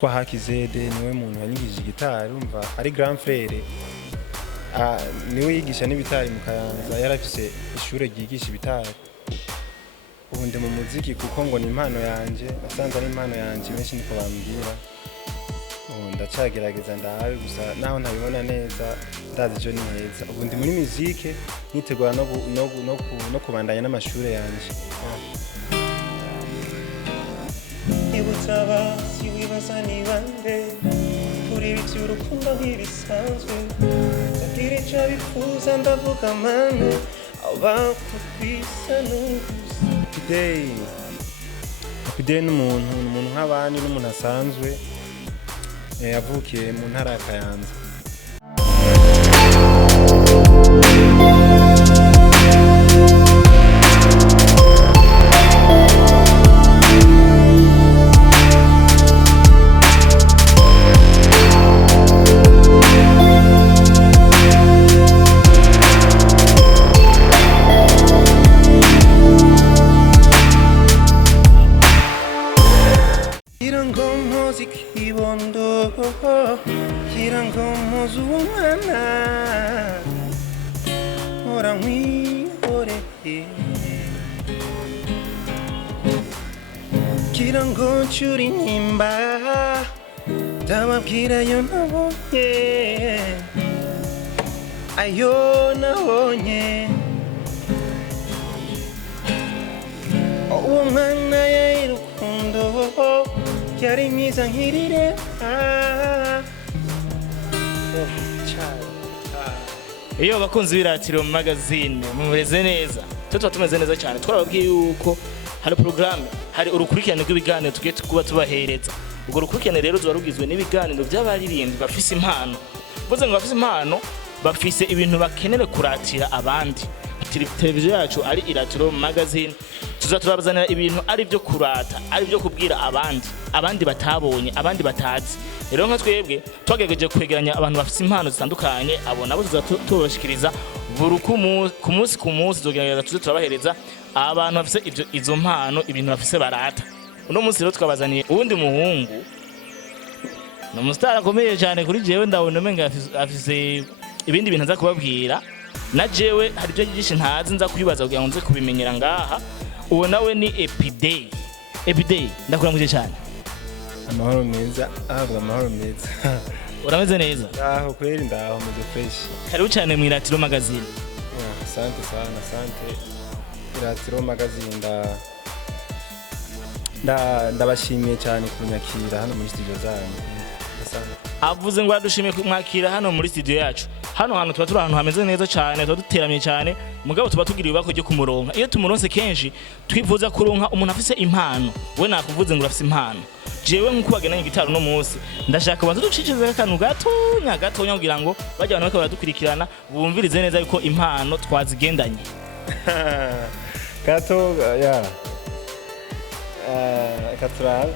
Kwa Hakizede niwe muntu yanyigije igitari umva ari grand frère niwe yigisha n'ibitari mu Kayanza yarafise ishure ryigisha ibitari ubundi mu muziki kuko ngo ni impano yanje nasanze ari impano yanje benshi niko bambwira ndacagerageza ndahawe gusa naho ntabibona neza ndazi ico ni heza ubundi muri muzike nitegura no kubandanya n'amashure yanje Ibutaba siwibaza ni bande kuri bivy'urukundo ntibisanzwe ndagira ico bifuza ndavuga manu abakubisa n'ubusa Epidey n'umuntu nk'abandi n'umuntu asanzwe yavukiye mu ntara ya Kayanza Kirango churi nimba Damabwira yo nabonye Ayo nabonye Uwo mwana y'irukundo Yari myiza nkirire Iyo bakunzi biratiro mu magazine mumeze neza tuba tumeze neza cyane twarababwiye yuko hari programme hari urukurikirane rw'ibiganiro tugiye kuba tubahereza ubwo rukurikirane rero zuba rugizwe n'ibiganiro by'abaririmbyi bafise impano boze ngo bafise impano bafise ibintu bakenere kuratira abandi televiziyo yacu ari iratiro mu magazine tuzaturabazanira ibintu ari byo kurata ari byo kubwira abandi batabonye abandi batazi rero nka twebwe twagerageje kwegeranya abantu bafise impano zitandukanye abo nabo tuzatubashikiriza buri ku munsi tugerageza tuze turabahereza abantu bafise izo mpano ibintu bafise barata uno munsi rero twabazaniye uwundi muhungu no mustara akomeye cyane kuri jewe ndabona umenga afise ibindi bintu aza kubabwira na jewe hari byo yigisha ntazi nza kuyibaza kugira ngo nze kubimenyera ngaha uwo nawe ni Epidey ndakuramuje cyane amahoro meza amahoro meza urameze neza aho kweri ndaho meze fresh karibu cyane mu iratiro magazine asante sana asante iratiro magazine ndabashimiye cyane kunyakira hano muri studio zanyu avuze ngo adushimiye kumwakira hano muri studio yacu hano tuba turi ahantu hameze neza cyane tuba duteramye cyane mugabo tuba tugira ibako ryo kumuronka iyo tumuronse kenshi twifuza kuronka umuntu afise impano we nakuvuze ngo urafise impano jewe nkuko bagenanye igitari no munsi ndashaka banza ducicize akantu gatonya kugira ngo bajye abantu bako baradukurikirana bumvirize neza yuko impano twazigendanye gato ya katurara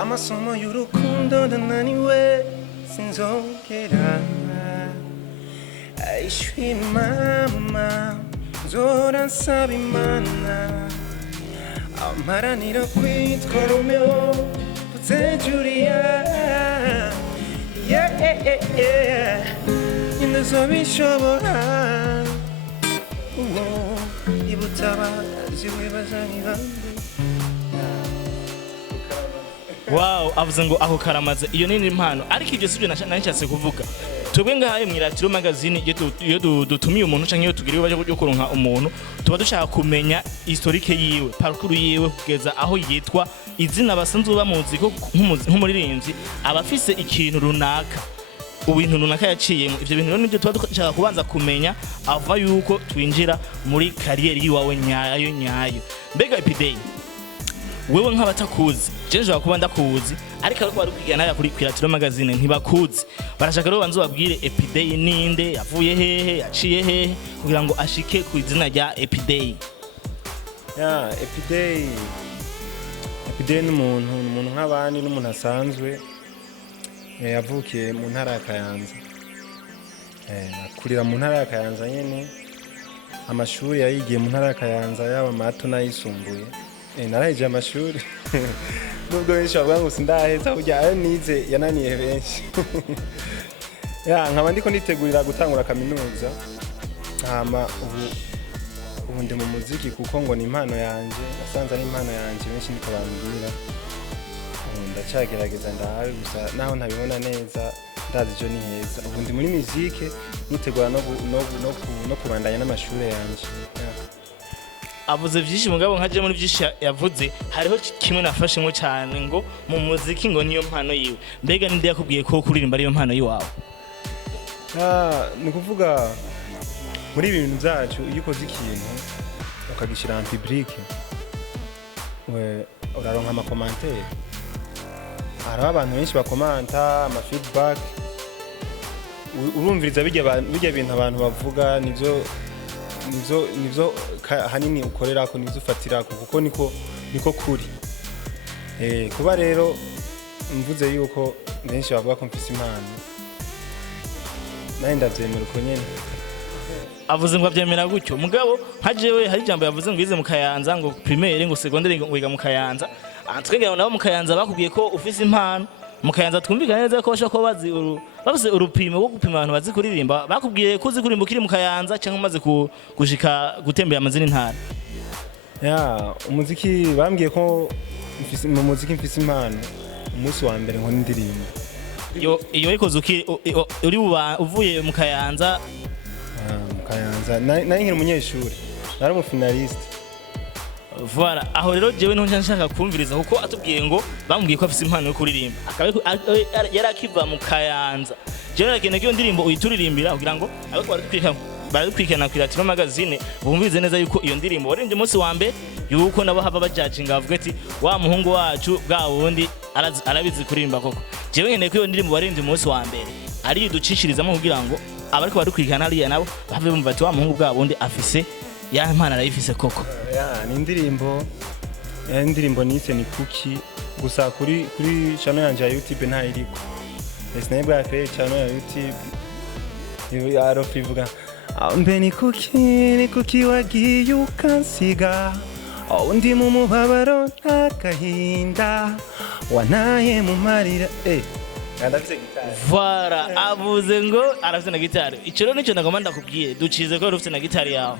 amasomo y'urukundo ndananiwe sinzongera ijwi mama nzora nsaba imana amaranira kwitwa Romeo tutse Julia indazobishobora ibutaba ziwibaza ni bande Wow, avuze ngo aho karamaze iyo nini impano ariko ibyo sibyo nashatse kuvuga twebwe ngahaye mu iratiro magazine iyo dutumiye umuntu canke iyo tugiriwe baje kujya kuronka umuntu tuba dushaka kumenya historique yiwe parcours yiwe kugeza aho yitwa izina basanzwe bamuzi ko nk'umuririmbyi abafise ikintu runaka ubintu runaka yaciyemo ivyo bintu rero nibyo tuba dushaka kubanza kumenya ava yuko twinjira muri kariyeri yiwawe nyayo mbega Epidey wewe nk'abatakuzi je nje kuba ndakuzi ariko ariko bari kwigana hariya kuri Kwiratiro magazine ntibakuzi barashaka rero banze babwire Epidey ninde yavuye hehe yaciye hehe kugira ngo ashike ku izina rya Epidey. Epidey n'umuntu nk'abandi n'umuntu asanzwe yavukiye mu ntara ya Kayanza, akurira mu ntara ya Kayanza nyene, amashuri yayigiye mu ntara ya Kayanza yaba mato n'ayisumbuye. Narahije amashuri nubwo benshi bavuga ngo sindaheza burya ayo nize yananiye benshi. Nkaba ndiko nitegurira gutangura kaminuza, hama ubu ndi mu muziki kuko ngo ni impano yanje, nasanze ari impano yanje benshi niko bambwira. Ndacagerageza ndahawe gusa naho ntabibona neza, ndazi jo ni heza. Ubu ndi muri muziki nitegura no kubandanya n'amashuri yanje. Avuze vyinshi mugabo nkaje muri vyinshi yavuze, hariho kimwe nafashemo cyane ngo mu muziki ngo niyo mpano yiwe. Mbega ninde yakubwiye ko kuririmba ariyo mpano yiwawe? Ni kuvuga muri ibintu byacu iyo ukoze ikintu ukagishira en public, uraronka amakomantere. Hari abantu benshi bakomanta ama feedback, urumviriza bijya bintu abantu bavuga nivyo hanini ukorera ko nivyo ufatira kuko niko kuri. Kuba rero mvuze yuko benshi bavuga ko mfise impano, naye ndavyemera uko nyene. Avuze ngo avyemera gutyo mugabo nkajewe hari jambo yavuze ngo ize mu Kayanza ngo primaire ngo secondaire ngo wiga mu Kayanza. Twegera nabo mu Kayanza bakubwiye ko ufise impano. Mu Kayanza twumvikana neza ko bashaka bavuze urupimo rwo gupima abantu bazi kuririmba, bakubwiye ko uzi kuririmba ukiri mu Kayanza cyangwa umaze gushika gutembera amazina intara. Umuziki bambwiye ko mu muziki mfise impano umunsi wa mbere nkora indirimbo. Iyo ikoze uri uvuye mu Kayanza. Mu Kayanza nari nkiri umunyeshuri, nari mu finaliste. Voilà, aho rero jewe nto nshaka kumviriza kuko atubwiye ngo bambwiye ko afise impano yo kuririmba, yarakiva mu Kayanza. Jewe nakene ko ndirimbo uyituririmbira kugira ngo abako barakwikana Kwiratiro magazine bumvize neza yuko iyo ndirimbo waririmbye umunsi wa mbere, yuko nabo hava bajudginga bavuga ati wa muhungu wacu bwa wundi arabizi kuririmba koko. Jewe nkene ko iyo ndirimbo waririmbye umunsi wa mbere ari ducishirizamo kugira ngo abariko barakwikana hariya nabo bave bumva ati wa muhungu bwa wundi afise ya impano arayifise koko. Ni indirimbo nise ni kuki gusa kuri channel yanje ya YouTube nta iriko. Sinabwo yakeye channel ya YouTube ya rofivuga mbe ni kuki wagiye ukansiga, undi mu mubabaro ntakahinda wanaye mu marira. Ndafise gitari. Voilà, avuze ngo arafise na gitari. Ico rero nico ndagomba ndakubwiye, ducize ko rufise na gitari yawe.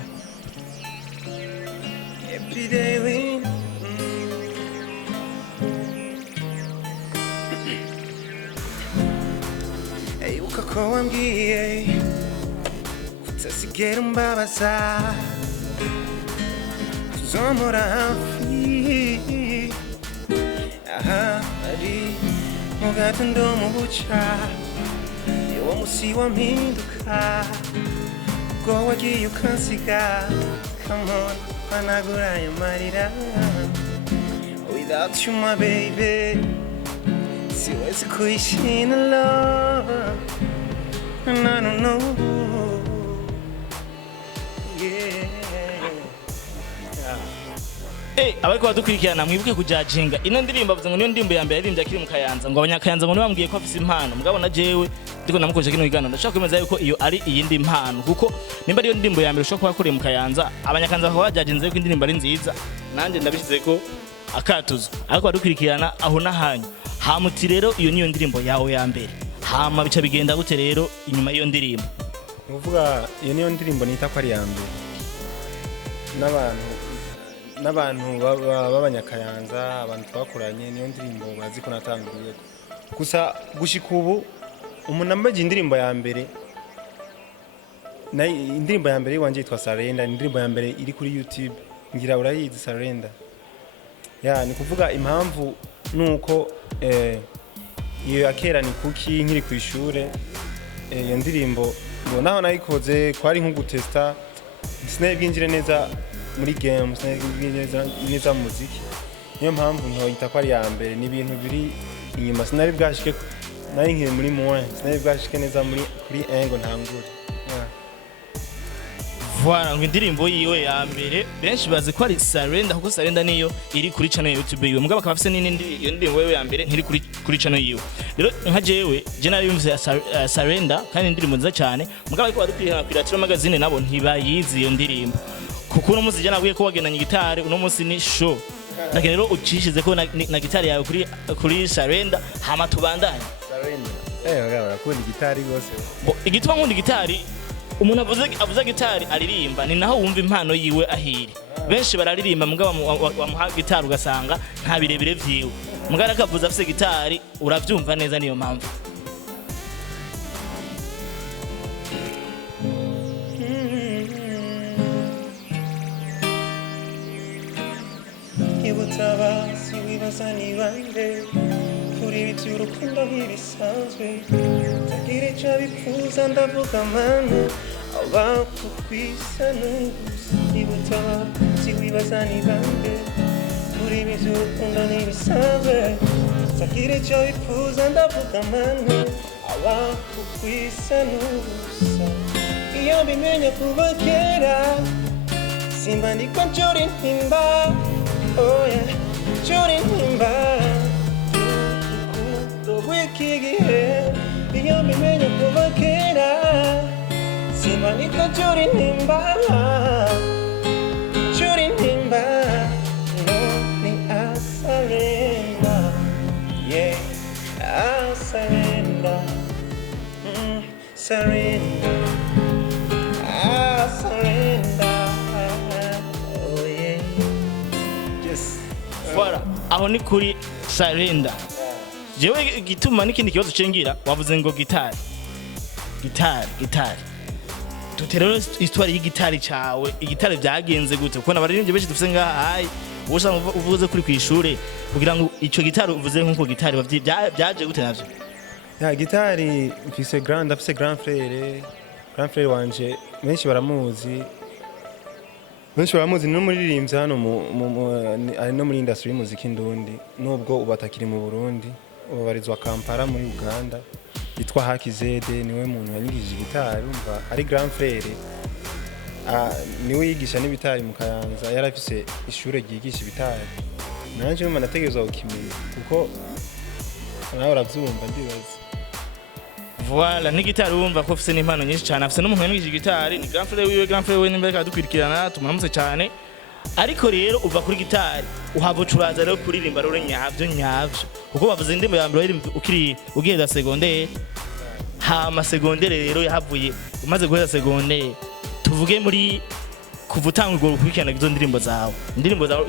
Epidey win. Ukako wambwiye utasigera umbabaza, uzomora hafi ari mu gatondo mu buca, uwo musi wampinduka ubwo wagiye ukansiga. Come on, hanagura ayo marira. Without you my baby siwezi kuishi na love. I don't know. Abariko badukurikirana mwibuke kujudginga ino ndirimbo. Avuze ngo niyo ndirimbo ya mbere yaririmbye akiri mu Kayanza, ngo abanyakayanza ngo bambwiye ko afise impano. Mugabo na jewe ndiko namukoje kino igano, ndashaka kwemeza yuko iyo ari iyindi impano kuko nimba ariyo ndirimbo ya mbere ushaka kuba yakoreye mu Kayanza, abanyakayanza bakaba bajudginze ko indirimbo ari nziza, nanje ndabishize ko akatuzo. Ariko badukurikirana aho nahanyu hamuti rero iyo niyo ndirimbo yawe ya mbere, hama bica bigenda gute rero inyuma y'iyo ndirimbo? Uvuga iyo niyo ndirimbo nita ko ari ya mbere n'abantu b'abanyakayanza, abantu twakoranye, niyo ndirimbo bazi ko natanguriye. Gusa gushika ubu umuntu ambaje indirimbo ya mbere, indirimbo ya mbere wanje yitwa Surrender, indirimbo ya mbere iri kuri YouTube, ngira urayizi Surrender. Ni kuvuga impamvu nuko iyo yakera ni kuki nkiri ku ishure. Iyo ndirimbo ngo naho nayikoze kwari nko gutesta, sinabwinjire neza muri game, sinabwinjire neza mu muziki. niyo mpamvu ntoyita ko ari ya mbere, ni ibintu biri inyuma, sinari bwashike, nari nkiri muri moins, sinari bwashike neza muri kuri engo ntangure. Voilà, ngo indirimbo yiwe ya mbere benshi bazi ko ari Surrender, kuko Surrender niyo iri kuri channel ya YouTube yiwe, mugabo akaba afise n'indi iyo ndirimbo yiwe ya mbere ntiri kuri channel yiwe. Rero nka jewe je nari yumvise Surrender kandi indirimbo nziza cyane, mugabo ariko badukwirana ku Ratiro magazine nabo ntibayizi iyo ndirimbo, kuko uno munsi je nabwiye ko wagendanye igitari, uno munsi ni show. Nake rero ucishize ko na gitari yawe kuri Surrender hama tubandanye. Surrender urakunda igitari gose. Igituma nkunda igitari, umuntu avuza gitari aririmba, ni naho wumva impano yiwe ahiri. Benshi bararirimba mugabo wamuha gitari ugasanga nta birebire vyiwe, mugabo akavuza afise gitari uravyumva neza, niyo mpamvu. Ibutabazi wibaza ni bande kuri iby'urukundo ntibisanzwe, tagira icyo bipfuza ndavuga mana abakukwisa n'ubusa. Ibutabazi wibaza ni bande kuri iby'urukundo ntibisanzwe, tagira icyo bipfuza ndavuga mana abakukwisa n'ubusa. Iyo mbimenya kuva kera simba ndiko nshora intimba, oh yeah, nshora intimba wiki gihe. Iyo mbimenya kuva kera simba ndiko nshora intimba, nshora intimba. None I surrender, yeah, I surrender, surrender, I surrender. Voilà, aho ni kuri Surrender. Jewe gituma n'ikindi kibazo cengira, wavuze ngo gitari. Tuterero histoire y'igitari cawe, igitari byagenze gute? Kuko nabaririmbye benshi dufise ngaha hayi, wosha uvuze kuri kwishure kugira ngo ico gitari uvuze nkuko gitari byaje gute navyo? Ya gitari mfise afise grand frère wanje, benshi baramuzi no muririmbyi hano ari no muri industry y'umuziki ndundi, nubwo ubatakiri mu Burundi, ubarizwa Kampala muri Uganda, yitwa Hakizede. Niwe muntu yanyigije gitari, umva ari grand frère, niwe yigisha n'ibitari mu Kayanza, yarafise ishure ryigisha ibitari. Nanje mama nategezwa ukimenya kuko nawe uravyumva ndibaza. Voilà, ni gitari wumva ko afise n'impano nyinshi cyane, afise n'umuntu yanyigije gitari, ni grand frère wiwe nimba kadukwirikirana tumunamutse cyane. Ariko rero uva kuri gitari uhava curaza rero kuririmba rero nyavyo, kuko bavuze indimo ya mbere ukiri ugenda secondaire, hama secondaire rero yahavuye umaze guheza secondaire, tuvuge muri kuvutanga urwo rukurikirana izo ndirimbo zawe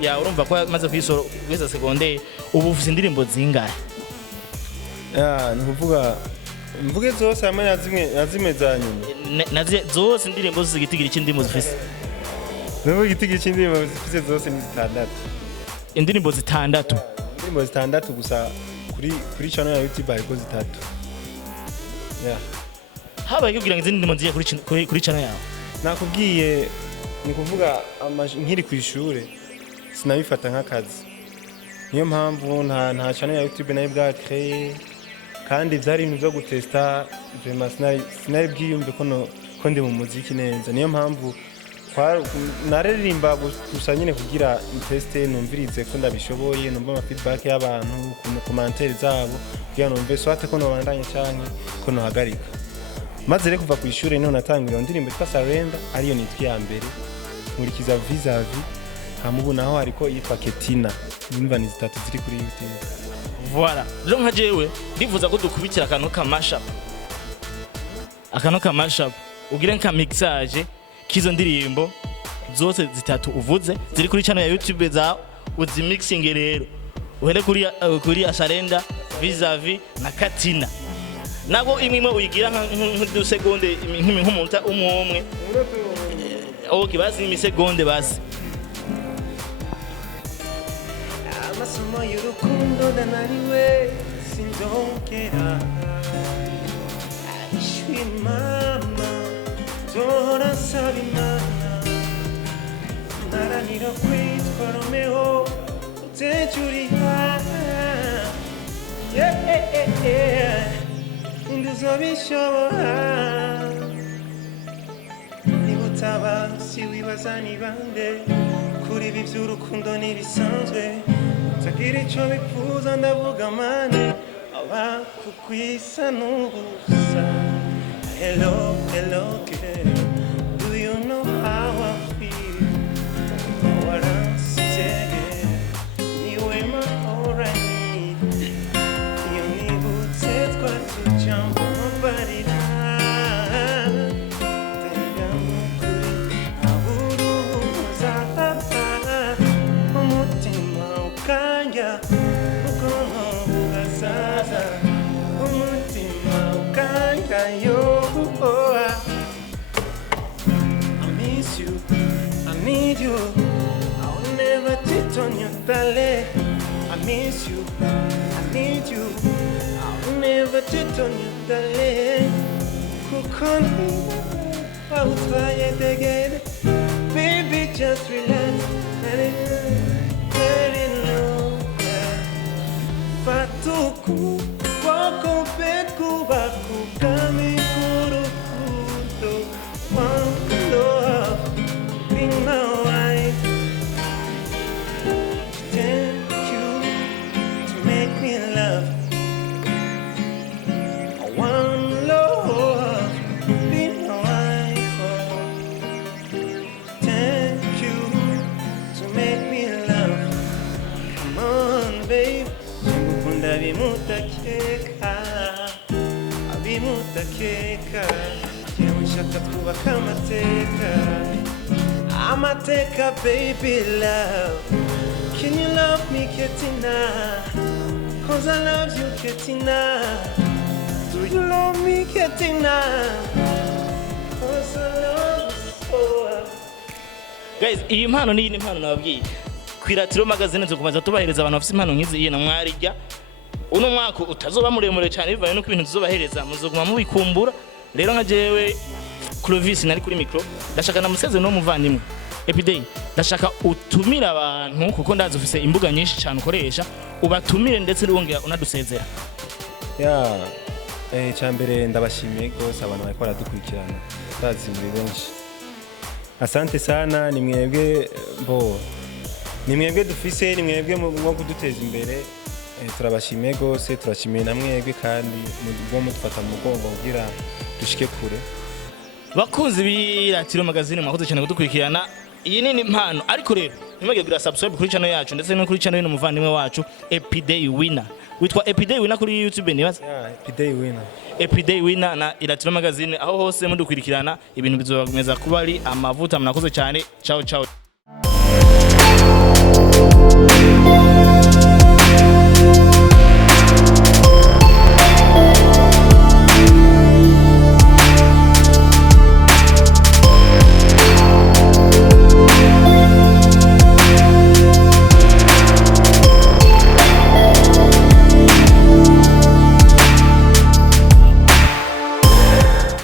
yawe urumva ko maze kwisoro guheza secondaire, ubu ufise indirimbo zingahe? Ni kuvuga mvuge zose hamwe nazimwe za nyuma, nazie zose indirimbo zose gitigira ikindimo zifise. Nubwo gitigira ikindimo zifise zose ni 6. Indirimbo 6. Indirimbo 6 gusa kuri channel ya YouTube ariko 3. Yeah. Habaye kugira ngo izindi ndimo nziye kuri channel yawe. Nakubwiye ni kuvuga nkiri ku ishure sinabifata nk'akazi, niyo mpamvu nta channel ya YouTube nayo bwa créer, kandi byari ibintu byo gutesta, sinari bwiyumve ko ndi mu muziki neza. Niyo mpamvu nararirimba gusa nyine kugira teste, numvirize ko ndabishoboye, numva ama feedback y'abantu ku commentaire zabo, kugira numve swate ko nobandanye cyane ko nohagarika. Maze rero kuva ku ishure niho natangira indirimbo yitwa Surrender, ariyo nitwa ya mbere, nkurikiza vis-a-vis, hamubu naho ariko yitwa Ketina. Nimba ni 3 ziri kuri YouTube. Voilà, rero nka jewe ndifuza ko dukubikira akantu ka mashup, ugire nka mixage kizo ndirimbo zose 3 uvuze ziri kuri channel ya YouTube za uzi mixing. Rero uhere kuri Surrender, vis-a-vis na Katina, nabo imwe uyigira nka seconde nk'umuntu umwe. Okay, basi imisegonde basi. Amasomo y'urukundo ndananiwe sinzongera, ijwi mama tora nsaba Imana, naranira kwitwa Romeo century high. Yeah, nduzobishobora nibutaba si wibaza ni bande kuri ibi by'urukundo n'ibisanzwe tagira icyo bipfuza ndavuga mane aba kukwisa n'ubusa. Hello, hello girl, do you know how I feel? Waransize niwe mahora ni iyo nibutse twatujya mu mabarira tega mukuri aburuza umutima ukanja ubwonko bugasaza umutima ukanja yo. I miss you, I need you, I'll never cheat on you, darling. I miss you, I need you, I'll never cheat on you, darling. Kuko utwaye together, baby just relax, let it know. Batuku, wako beku baku kami kuru kudo, one love, be my wife. Thank you to make me love. One love, be my wife. Thank you to make me love. Come on, babe. Ngukunda bimutakeka, bimutakeka. Jewe nshaka twubaka amateka, baby love. Can you love me, Ketina? Cause I love you, Ketina. Do you love me, Ketina? Cause I love you so. Guys, iyi mpano ni impano nababwiye. Kwiratiro magazine tukomeza tubahereza abantu bafite impano nkizi iyi na mwarijya. Uno mwaka utazoba muremure cyane bivanye no kubintu tuzobahereza muzoguma mubikumbura. Rero nka jewe Clovis nari kuri micro ndashaka namuseze no muvandimwe Epidey ndashaka utumira abantu kuko ndazi ufise imbuga nyinshi cyane ukoresha ubatumire ndetse n'wongera unadusezera. Cyambere ndabashimiye gose abantu bari baradukurikirana ndazi muri benshi. Asante sana, ni mwebwe dufise, ni mwebwe mwo kuduteza imbere. Turabashimiye gose, turashimiye na mwebwe kandi mubwo mutfata mu mugongo kugira dushike kure. Bakunzi biratiro magazine mwakoze cyane kudukurikirana. Iyi ni impano ariko rero nimage gira subscribe kuri channel yacu ndetse no kuri channel y'ino muvandimwe wacu Epidey winner. Witwa Epidey winner kuri YouTube nibaza. Epidey winner. Epidey winner na iratiro magazine aho hose mudukurikirana ibintu bizobagumeza kuba ari amavuta mnakoze cyane. Ciao ciao.